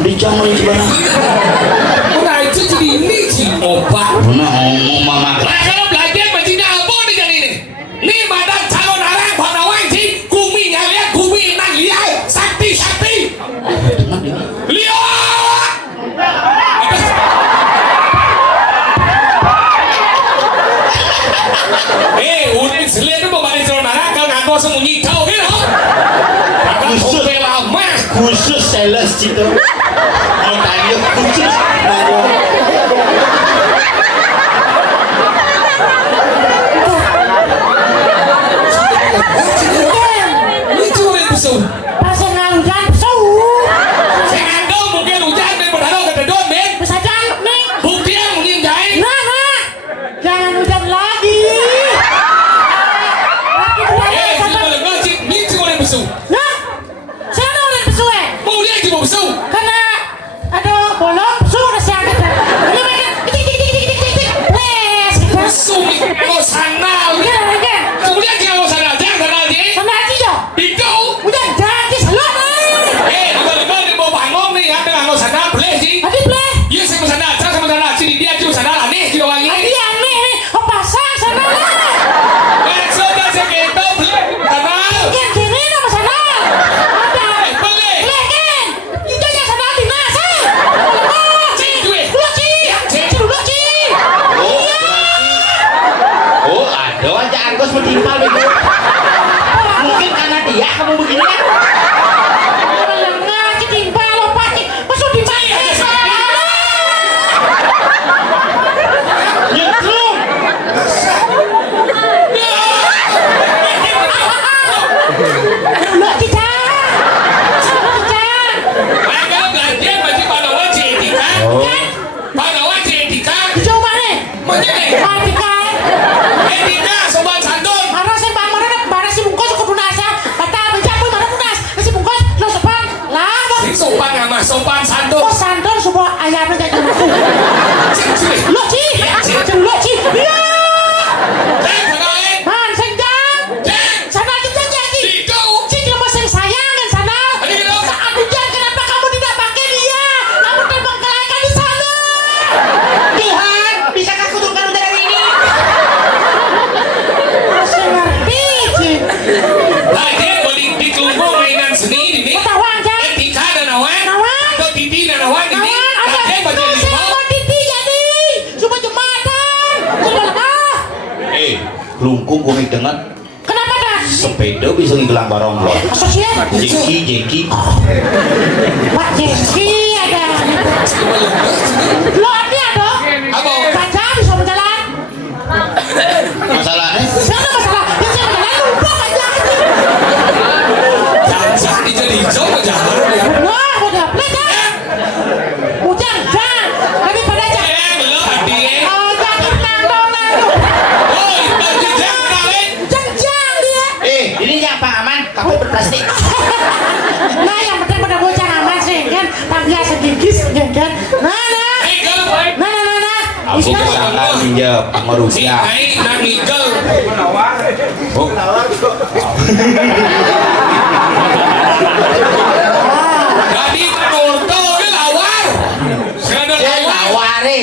Di jangan di mana? Nah itu jadi ini sih obat. Mana ngomong mama. Nah kalau belajar macamnya apa nih jadi ini? Nih badan calon arang pada wajib kumi ngaliat kumi nang liai sakti sakti. Lihat. Udah selain itu badan calon arang kalau ngaku sembunyi tahu kan? Khusus lama. Khusus sales itu. Mau tanya khusus. Mungkin karena dia kamu begini kan? Ngaji timpa lompat masuk timpa nyetrum sopan santun. Oh santun semua ayamnya kayak gitu. Lo Ci, lo Ci. Iya. Jeng kenalin. Man, sing jang. Jeng. Sana kita jadi. Itu. Ci cuma sing sayang kan sana. Saat hujan kenapa kamu tidak pakai dia? Kamu terbang kelaikan di sana. Tuhan, bisakah kutukan udara ini? Masih ngerti Ci. Nah dia beli di kelompok mainan seni ini. Ketahuan kan? Etika dan awan. Atau titi dan awan ini. Ada saya titi jadi. Cuma jembatan. Lungkung gue dengan Kenapa dah? sepeda bisa ngigelang barong lo. Asosiat. Jeki. Pak Jeki ada. Lo ada dong? Apa? Kaca bisa berjalan. Masalahnya? Siapa masalah? Yang saya berjalan lupa aja. Jangan dijadi hijau berjalan ya. Wah, udah plegat. Hujan, jangan. Daripada jangan. Belum hati. Oh, jangan nangdong. Oh, itu jeng kenalin. Jangan dia. Ini yang pengaman, kamu berplastik. Nah, yang penting pada bocah aman sih kan. Panggil sedikit kan. Nah. Aku kesalahan pinjam sama Rusia. Naik nang hijau. Oh. Jadi foto ini lawar. Saya Laware.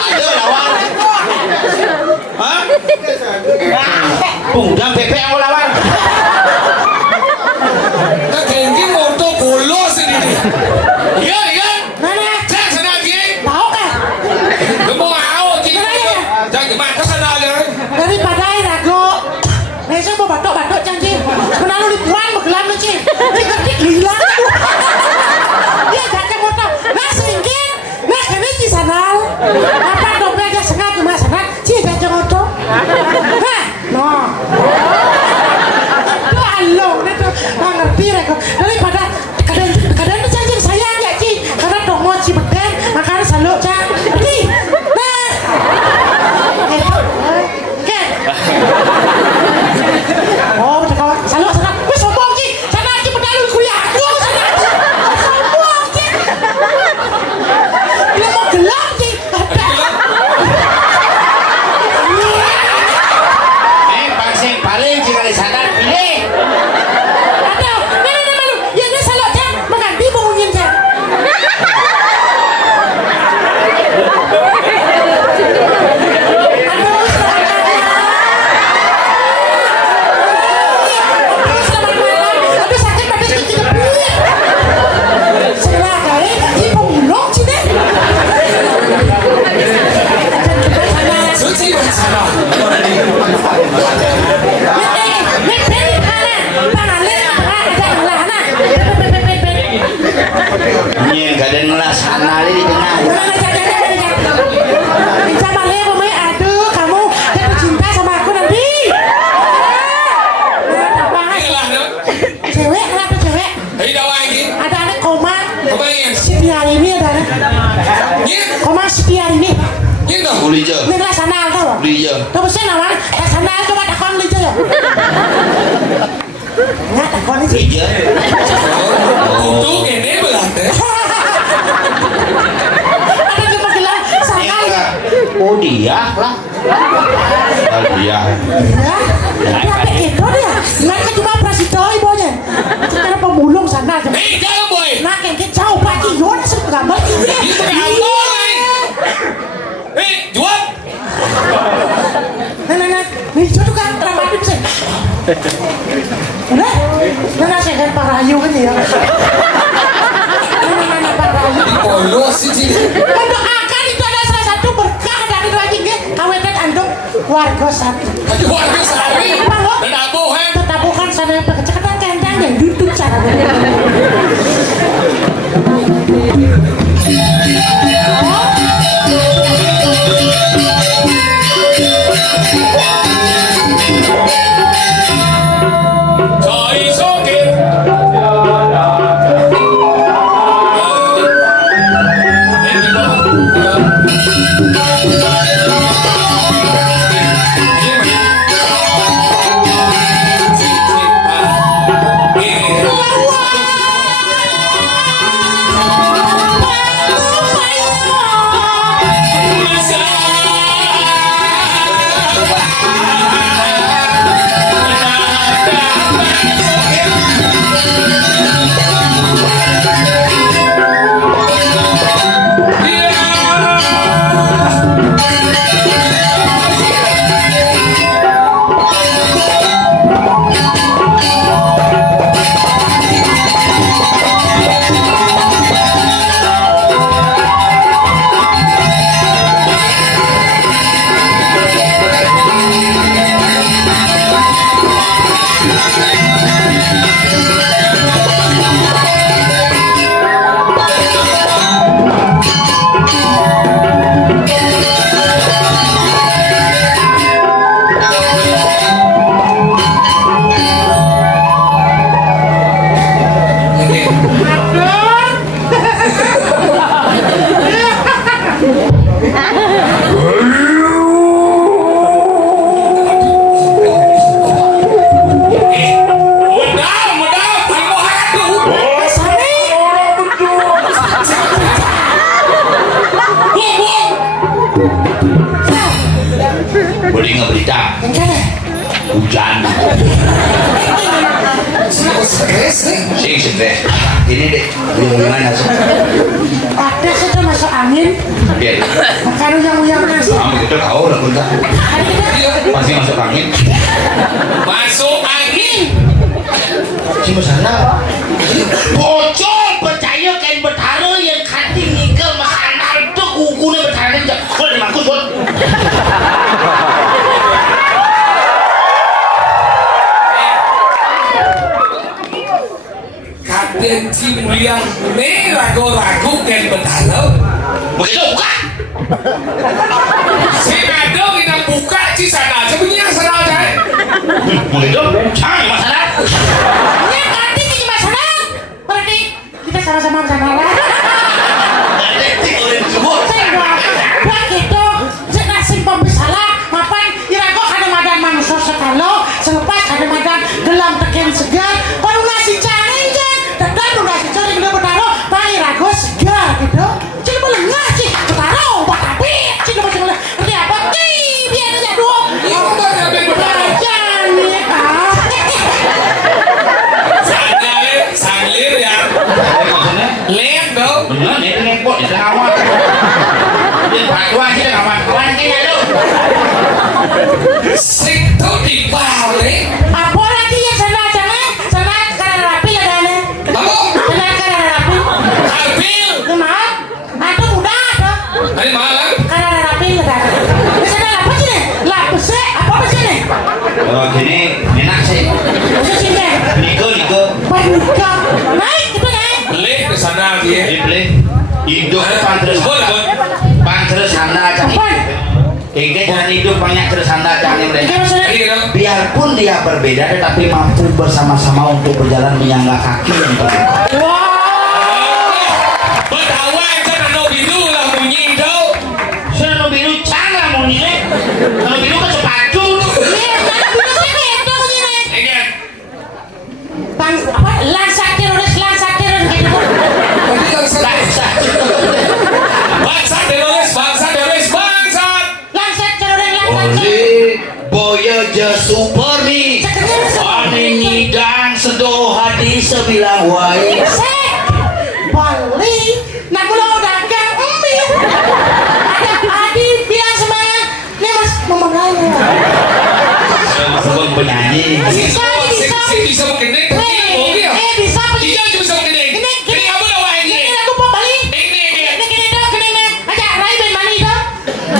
Ada lawan. Hah? Udang bebek yang mau lawan. Nah, kayaknya foto bolos ini. Iya, iya. Mana? Saya sana lagi. Tahu kan? Mau jadi jangan gimana sana aja. Daripada ragu. Besok mau batuk janji. Menaruh ribuan begelam lu Ci. Diketik gila. Dia jaga foto. Nah singkin. Nah kami di sana. Apa dompet dia sengat cuma sengat. Ci jaga foto. Hah? No. Itu along itu. Nggak ngerti ragu. Daripada kadang itu janji sayang ya Ci. Karena dongo Ci beden. Makanya selalu Cak. Ngerti? Nah. Oke. Oh, betul kawan. Salut sana. Wih sombong Ci. Sana Ci pedalui kuliah. Wow, sana. Sombong Ci. Dia mau gelap Ci. Lija. Ini adalah sana tau. Lija. Kau mesti nawan, sana coba takon Lija ya. Nggak takon itu. Lija. Kudu ini berarti. Ada cuma gila sana ya. Oh dia lah. Oh dia. Ya, apa gitu dia? Nggak cuma presiden ibunya. Sekarang pemulung sana. Jangan boy. Nah, kayak jauh pagi yon segambar ini. Itu apa nih? Jual. Nah, itu tuh kan dramatis sih. Udah, nah saya kan Parayu kan ya. Nah, Parayu. Polos sih. Mendoakan itu adalah salah satu berkah dari doa tinggi. Kawetan anduk warga satu. Warga sari. Dan abu Tetabuhan sana kecekatan kandang dan duduk sana. Boleh nggak berita? Hujan. Sing stres. Ini deh. Gimana sih? Ada sudah masuk angin. Biar. Kalau yang nasi. Kamu itu tahu lah kita. Masih masuk angin. Masuk angin. Si masalah. Bocor percaya kan bertaruh yang kanting nikel makanan tuh kukunya bertaruh jak. Kau dimaksud bot. Kapten Cimuliang ini ragu-ragu kan bertaruh. Begitu buka. Si Nado kita buka di sana. Sebenarnya sana aja. Begitu. Jangan masalah. Ya nanti ini masalah. Berarti kita sama-sama masalah. Buat gitu, jangan simpang bersalah. Mapan, irago kada madan manusia sekalo. Selepas kada madan gelam teken segar. Kalau ngasih cari kan, dan ngasih cari kita bertaruh. Pak irago segar gitu. Jadi boleh ngasih bertaruh. Buat apa? Jadi boleh ngasih apa? Biar aja dong. Itu banyak yang bertaruh. Jangan nih kak. Sanglir ya. Maksudnya? Lem dong. Bener nih itu ngepot itu awal. Dia batuan sih kawan-kawan kayaknya lu. Situ dibalik. Apa lagi ya sana karena rapi ya dane. Kamu Karena rapi. ambil. Maaf, atau muda ada. Ini malam. Karena rapi ya dane. Di sana apa sih nih? Lapis sih, apa sih nih? Oh gini enak sih. Masuk sini. Niko. Panika. Naik gitu naik. Beli ke sana dia. Beli. Hidup pantres. Pantres anda aja. Apa? Kayaknya jangan hidup banyak terus anda aja nih mereka. Ini maksudnya. Iya. Biarpun dia berbeda tetapi mampu bersama-sama untuk berjalan menyangga kaki yang terbuka. Wow. Betawa itu nano biru lah bunyi itu. Sudah biru canggah Langsa teroris gitu. Tadi langsa. Bangsa teroris. Langsa teroris. Oleh boya je super nih. Ane nyidang sedoh hati sebilang wae. Bali, nak pulau dagang emil. Ada Adi bilang semangat. Nih mas memenangnya. Sebelum penyanyi. Bisa. Bisa mengenai mobil. Bisa. Iya bisa mengenai. Ini apa lawan ini? Ini aku mau Bali. Ini dong. Aja Rai Ben Mani dong.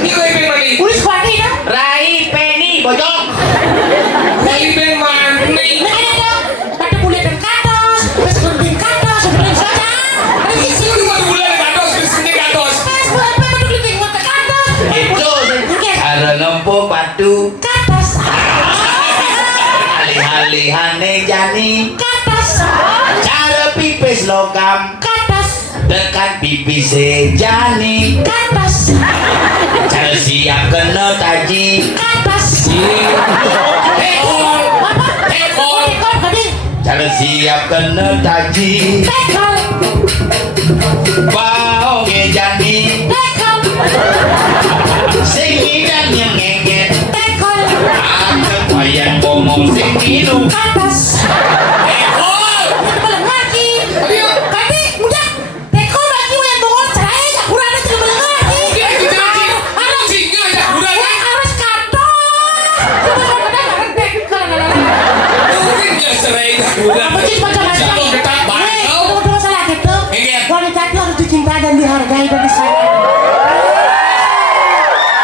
ini Ray Mani. Ulis kuati dong. Rai Penny bojong. Ray Mani. Ini dong. Pada kulit dan katos. Terus gunting katos. Sebenarnya saja. Ada sisi. Itu baru bulan kados, bisnis kados. Terus apa gunting gunting katos. Itu Oke. cara ngempuk batu. Katos. Alih-alihane jani. Katos. Cara pipis logam. Katos. Dekat pipis jani. Katos. Cara siap kena taji. Katos. Tekol. Apa? Tekol. Tekol tadi. Cara siap kena taji. Tekol. Bau jani. Tekol. Sing dan yang ngenget. Tekol. Ada wayang ngomong sing minum. Katos. Tekol. Itu belum lagi. Ayo. Tadi mudah. Tekol lagi yang bongol cerai. Gak kurang aja belum lagi. Dia kita lagi. Singa ya kurang. Harus katos. Tekol. Mungkin dia serai dah kurang. Apa sih macam macam Jangan ketak bakal. Itu masalah gitu. Iya. Wanita itu harus dicintai dan dihargai dan disayang.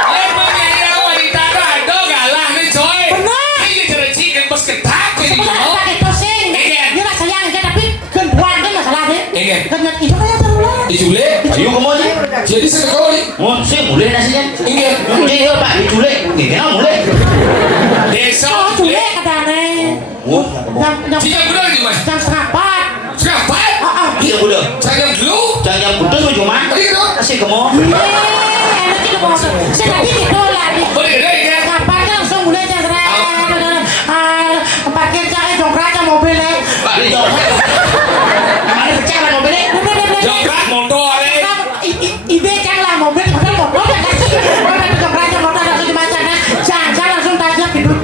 Yang menyayangi wanita ada galah nih coy. Benar. Ini cara cikin bos ketak ini. Sebenarnya kita itu sing. Iya. Dia nak sayang kan tapi kedua kan masalah deh. Iya. Kenyat itu kayak terlalu. Dijule. Ayo kamu aja. Jadi sekali. Mun sing mulai nasinya. Iya. Iya Pak, dijule. Nggih, mulai. Desa. Oh, dulu katanya. Wah, Jam Tiga bulan di mana? jam setengah empat. Siapa? iya udah. Saya dulu. Jangan putus cuma. Tadi gitu. Kasih kamu. Enak itu mau. Saya tadi gitu lah. Boleh deh ya. Kapan kan langsung mulai jam parkir cari jongkrak mobilnya. Pak, itu. Mana pecah ban mobilnya? Jongkrak motor deh. Ide kan lah mobil padahal motor kan kasih. Kalau jongkraknya motor langsung dimacana. Jangan langsung tajam pintu.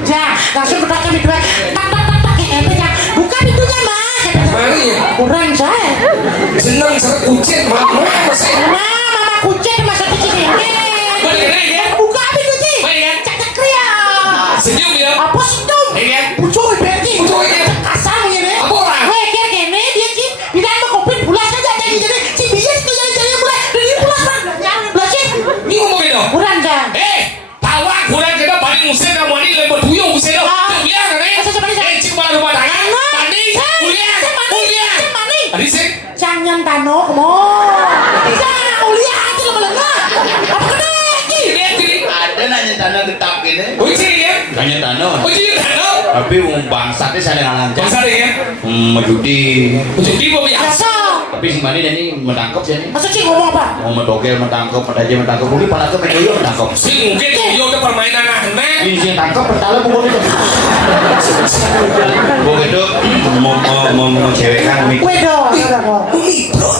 Langsung bertajam pintu. Tak ente kan. Buka pintunya mas. Mari ya. Kurang saya. Senang serak kucing mama masih. Mama kucing masuk di sini. Boleh deh ya. Buka pintu sih. Boleh ya. Cakap kriya. Senyum ya. Apa senyum? Iya. Pucuk berarti. Pucuk ini. Kasar gini. Apa orang? Weh kayak gini dia sih. Tidak ada kopi pulas aja jadi si bisa itu jadi pulas. Dan dia pulas kan. Pulas sih. Ini ngomongin dong. Kurang dah. Tawa kurang kita paling usir kamu ini lembut buyung usir dong. Kuliah kan eh? Cik kepala rumah tangan. Panik. Kuliah. Adi sih. Jangan tano kamu. Jangan kuliah aja lama-lama. Apa kena? Ini. Ada nanya tanah getap ini. Oh ini ya. Nanya tanah. Oh ini kan. Tapi bangsatnya saya dengan lancar. Bangsa deh ya. Menjudi. Jadi mau biasa. Biasa. Tapi si Mani ini menangkap sih nih. Masa sih ngomong apa? Mau medogel menangkap, pada aja menangkap. Mungkin pada ke medio menangkap. Sih mungkin yo udah permainan anak. Ini sih tangkap pertama pukul itu. Pukul itu mencewekkan mik. Wedo. Mikro.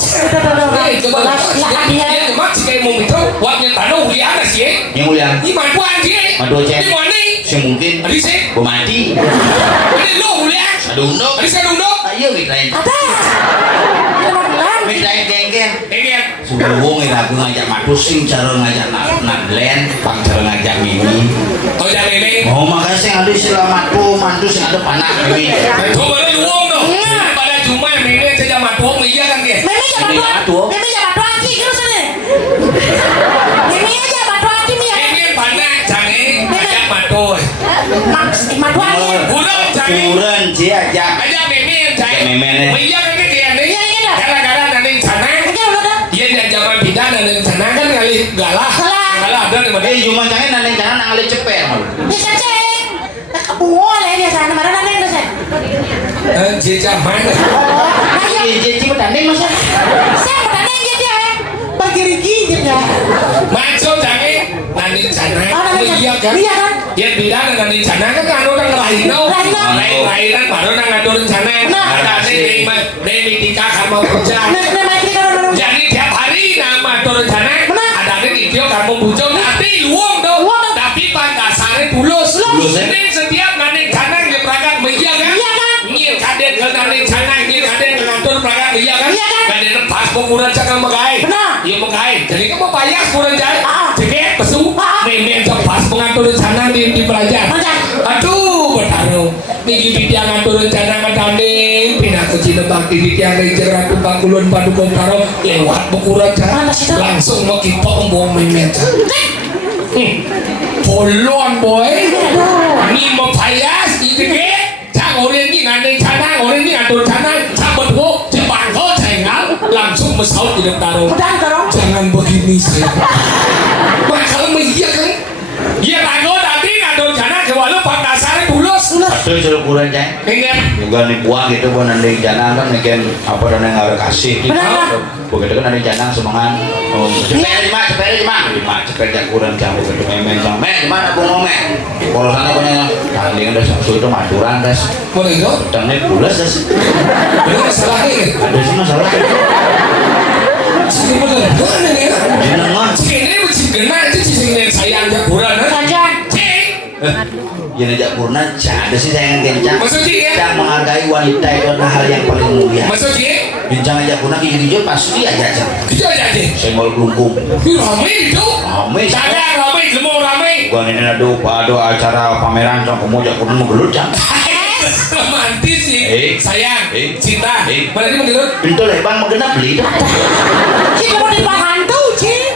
Coba Lah dia. dia cuma sih kayak mau mikro. Waknya tanah kuliah ada sih. Yang mulia. Ini mantuan dia. Mantu cek. Ini mana? Si mungkin. Adi sih. Mati. Ini lo kuliah. Aduh no. Adi saya dulu. Ayo mitrain. Ada. Ini mau bilang. Mitrain geng-geng. Ini ya. Subuh aku ngajak madu sing cara ngajak nadlen, bang cara ngajak mini. Oh jangan ini. Oh makanya sing ada selamatku, mantu sing ada panah ini. Coba lu uang dong. Pada cuma ini saja matuang iya kan dia. Mimi jangan Ini batu. atuh. Mimi jangan batu lagi terus ini. Mimi aja batu lagi Mimi. Ini panah jangan ajak matuang. Batu lagi. Kurang jangan. Kurang sih ajak. Ajak mimi jangan. Meme nih. Iya kan dia nih. Iya, iya. Gara-gara nanti sana. Oke udah dah. Iya dia zaman pindah nanti sana kan kali galah. Galah ada nih mana. Cuma jangan nanti jangan ngalih cepet. Bisa cek. Boleh dia sana mana nanti udah cek. Jejak mana? Nah iya. Jadi bertanding masa. Saya mau tanya dia ya. Bagi Riki gitu ya. Masuk jangan nanti sana. Oh nanti Iya kan? Iya kan. Yang beda dengan rencana kan kan orang lain no. Lain kan baru orang ngatur rencana. Ada sih dari nikah kamu kerja. Jadi tiap hari nama atur rencana. Ada nih dia kamu bujuk tapi luang dong. Tapi pada dasarnya tulus. Jadi setiap nanti rencana dia berangkat meja kan. Ngil kaden ke nanti rencana ngil kaden ngatur berangkat meja kan. Kaden pas penguran cakal magai. Iya magai. Jadi kamu payah kurang jai. Cekek pesu. Memen pas pengatur rencana di pelajar. Aduh bertaruh. Niki dia ngatur rencana ngadain pindah ke Cina Bakti di tiang rejer aku Bangkulun Paduka Karo lewat Bukura langsung mau kita membawa memen. Polon boy. Ni mau payah itu ke. Jangan orang ni ngadain rencana, orang ni ngatur rencana. Cabut wo cepat kau cengal langsung mesaut di Karo. Jangan begini sih. Kalau media kan, dia ragu tadi ngatur rencana kewalau pada dasarnya tulus. Itu suruh kurang ceng. Juga nih buang gitu buat nanti jangan kan mungkin apa dan yang harus kasih gitu. Begitu kan nanti jangan semangat. Cepet yang kurang jam begitu memen jam gimana aku ngomong. Kalau sana punya kali ada satu itu maduran des. Boleh itu? Dan ini bulas des. Ada masalah ini. Ada sih masalah. Sini bener mana nih? Jenengan. Sini mesti kena itu sini sayang jaguran. Ya nejak purna, ada sih saya yang kencang. Maksudnya? Yang menghargai wanita itu adalah hal yang paling mulia. Maksudnya? Bincang aja purna hijau pasti aja. Kita aja deh. Senggol kelungkup. Ramai itu. Ramai. Sadar ramai, semua ramai. Bukan ini ada acara pameran sama kamu jak purna menggelut jam. Romantis sih. Sayang, cinta. Mana dia menggelut? Itu lebar menggenap beli dah. Cik mau dipakan tuh cik.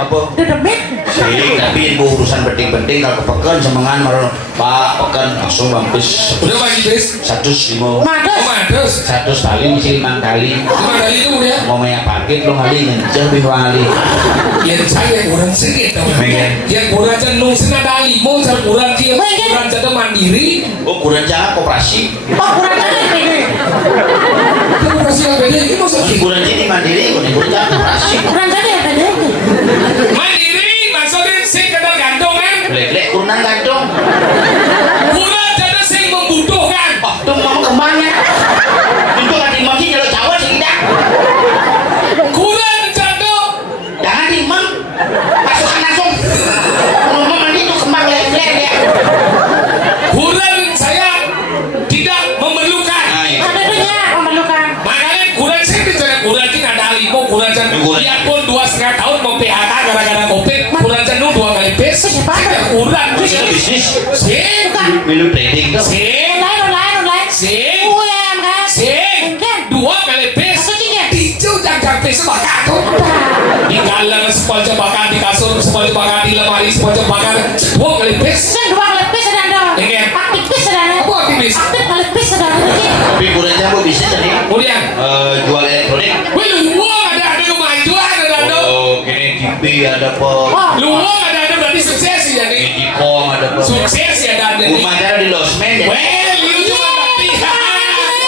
Apa? Dedemit. Sih, tapi ibu urusan penting-penting kalau kepekan semangan malah pak pekan langsung mampus. Udah bagi bis. 105. Madus. 100 kali mesti 5 kali. 5 kali itu udah. Mau main parkir lo kali ngejar bin kali. Yang saya kurang sedikit. Megan. Yang kurang cenderung senada limo, yang kurang dia kurang cenderung mandiri. Oh kurang jangan koperasi. Kurang aja ini. Koperasi yang beda ini maksudnya. Kurang jadi mandiri, kurang jangan koperasi. Kurang aja ya tadi. Mandiri maksudnya sing kadang gantung kan? Lek kurang gantung. Kurang jadi sing membutuhkan. Tuh kamu kembangnya. Itu kan dimaki kalau Jawa sih tidak. Kurang cenderung. Jangan dimang. Masukkan langsung. Ngomong mandi itu kembang lek ya. Kurang saya tidak memerlukan. Ada dunia memerlukan. Makanya kurang saya bicara kurang ini ada limo kurang cenderung. Biarpun 2,5 tahun mau PHK gara-gara COVID, kurang cenderung 2 kali pes. Kurang Itu bisnis. sih. Minum trading tuh. Sing, Online. sing, UM kan. sing, 2 kali pes. Hijau jangan pes bakar tuh. Di kalang sepanjang bakar di kasur, sepanjang bakar di lemari, sepanjang bakar 2 kali pes. Sen 2 kali pis ada dong. Iya. Aktif ada. Apa aktivis? Aktif kali pis ada. Tapi kurang jangan bisnis tadi. Kemudian, Jual elektronik. wih luang ada kemajuan ada. Oh, kini TV ada apa? Luang ada berarti sukses ya nih. Digicom ada apa? Sukses ya ada nih. Rumah cara di losmen ya. Well, lu cuma berarti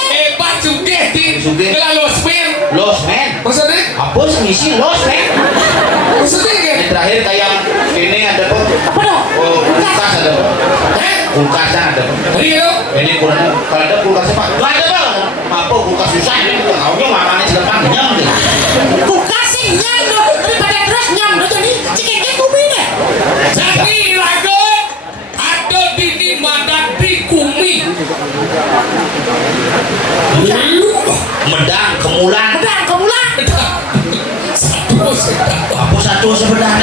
hebat juga di Sugih. losmen. Losmen. Maksudnya? Apa sih ngisi losmen? Maksudnya kan? Yang terakhir kayak ini ada apa? Apa dong? Oh, kulkas ada apa? Eh? Kulkasnya ada apa? Tadi itu? Ini kurang kalau ada kulkasnya pak. Gak ada bang. Apa kulkas susah ini? Tahunya makannya selepas kenyang deh. Buka sih nyam dong. Daripada terus nyam dong. Jadi cikeknya kubi deh. Jadi lagu ada di madati kumi. Medang, kemulan. Udah kemulan. Satu sedang. Apa satu sebenarnya?